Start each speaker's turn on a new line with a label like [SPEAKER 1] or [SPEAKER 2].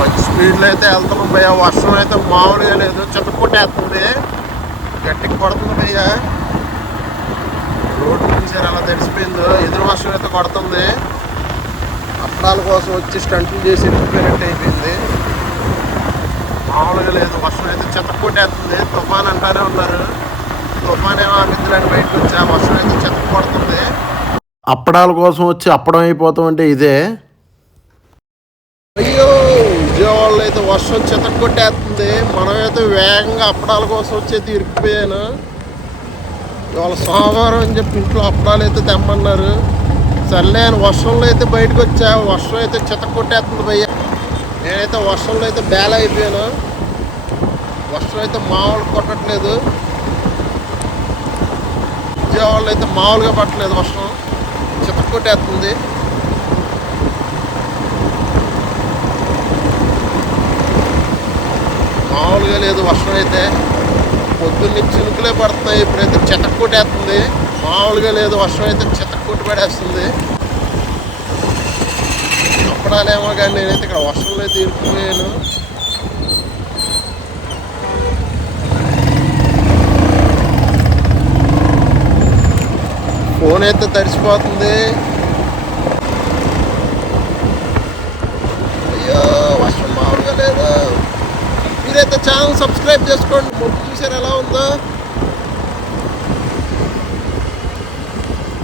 [SPEAKER 1] మంచి స్పీడ్లో అయితే వెళ్తున్నాం భయ్య. వర్షం అయితే మామూలుగా లేదు. చుట్టుకుంటేస్తుంది గట్టికి కొడుతుంది భయ్య. రోడ్డు చూసారు అలా తడిసిపోయిందో. ఎదురు వర్షం అయితే కొడుతుంది. అప్పడాల కోసం వచ్చి స్టంట్లు చేసి ఇరిగిపోయినట్టు అయిపోయింది. మామూలుగా లేదు. వర్షం అయితే చెత్తకొట్టేస్తుంది తుఫాన్ అంటానే ఉన్నారు. తుఫాన్ ఏమో ఆపిద్దులని బయటకు వచ్చా వర్షం అయితే చెత్త కొడుతుంది. అప్పడాల కోసం వచ్చి అప్పడం అయిపోతాం అంటే ఇదే. అయ్యో! వర్షం చితక కొట్టేస్తుంది. మనమైతే వేగంగా అప్పడాల కోసం వచ్చి ఇరికిపోయాను ఇవాళ సోమవారం అని చెప్పి ఇంట్లో అప్పడాలు అయితే తెమ్మన్నారు. సర్లే వర్షంలో అయితే బయటకు వచ్చా. వర్షం అయితే చితక కొట్టేస్తుంది భయ్య. నేనైతే వర్షంలో అయితే బేల అయిపోయాను. వర్షం అయితే మామూలు కొట్టట్లేదు. విజయవాడలో అయితే మామూలుగా పట్టలేదు వర్షం. చెత్త కొట్టేస్తుంది మామూలుగా లేదు వర్షం అయితే పొద్దున్నే చినుకులే పడుతున్నాయి ఇప్పుడైతే చెత్త కొట్టేస్తుంది మామూలుగా లేదు వర్షం అయితే చెత్త కొట్టి పడేస్తుంది. అప్పడాలేమో కానీ నేనైతే ఇక్కడ వర్షంలో అయితే ఇరుక్కుపోయాను ఫోన్ అయితే తడిసిపోతుంది అయ్యో వర్షం మామూలుగా లేదు మీరైతే ఛానల్ సబ్స్క్రైబ్ చేసుకోండి. మొగ్గు చూసారు ఎలా ఉందో?